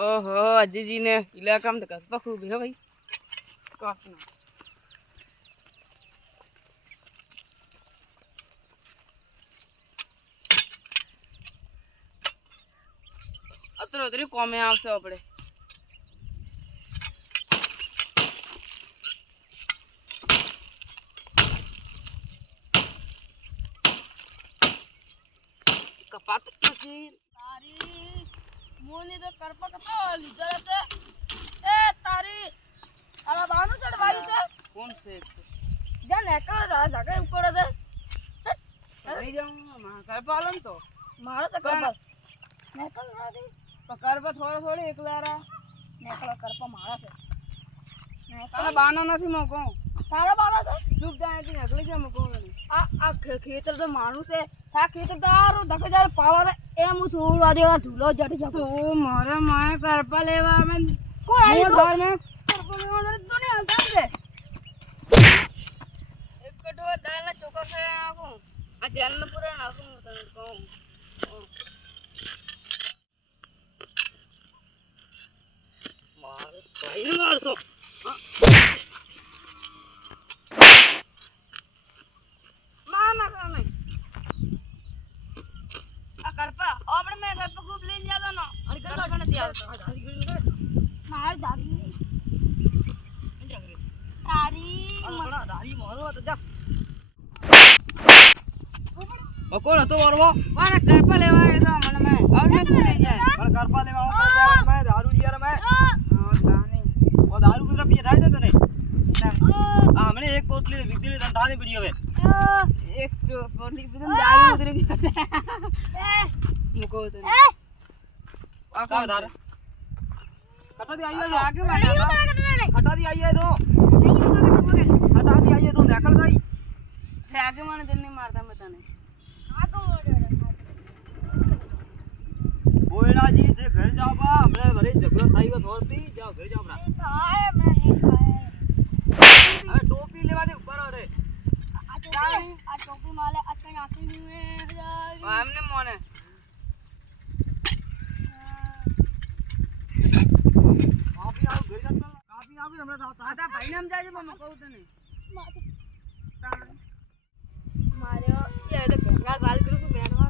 ओहो अजी जी ने इलाका में तो कसबा खूब है भाई काटना अतर उतरी कॉमे आपसे अपने कपात कैसी तारी मोनी तो करपा कता लीजर से ए तारी अरे बानु चढ़ भाई से कौन से जा नेकल दा जगह ऊपर से नहीं जाऊंगा मां कर पालन तो मारा से करपा नेकल ना दी पकड़ पर थोड़ा थोड़ी एकलारा नेकल करपा मारा से तारा बाना નથી મકો तारा बाना से ચૂપ જાય કે અગલી જે મકો आ खेतर तो मानु से था खेतर दारो धके जा पावर एम थोड़ा देगा ढूलो जट जा तो मारे माए करपा लेवा में कोण आई वो घर में करपा लेवा ने तो नहीं हलता रे एक कटवा दाल ना चोका खाए आको आ चैन में पूरा नाको तने कहूं मार भाई मार सो माना करने आ करपा अपने मैं करपा खूब ले जाता ना और करपा ने दिया मार दादी तारी बड़ा दारी मारो तो जा कोण હતો મારવો મારે કરપા લેવા આવ્યો તો મને મે और मैं तू ले जाए पर करपा लेवा आऊं तो जाए मैं दारू लिया रे मैं हां ताने वो दारू की तरफ पिए जाए तो नहीं हां हमने एक बोतल बिकती है ढा दे पड़ी હવે एक बोतल बिकती दारू उधर की मुको तो का दार हटा दी आई है आगे वाला हटा दी आई है तो हटा दी आई है तो निकल रही आगे माने दिन नहीं मारता मैं तने बोएड़ा जी जे घर जाबा हमरे घरे झगड़ा थाई बस होती जाओ घर जाओ खाए मैं नहीं खाए अरे टोपी लेवा दे ऊपर अरे आ टोपी माले अच्छा आती हुए हमने मोने काफी आओ घर जा काफी आओ हमरे साथ आधा भाई नाम जाजे मैं कहू तने मारे ये तो गंगा साल गुरु को बैठवा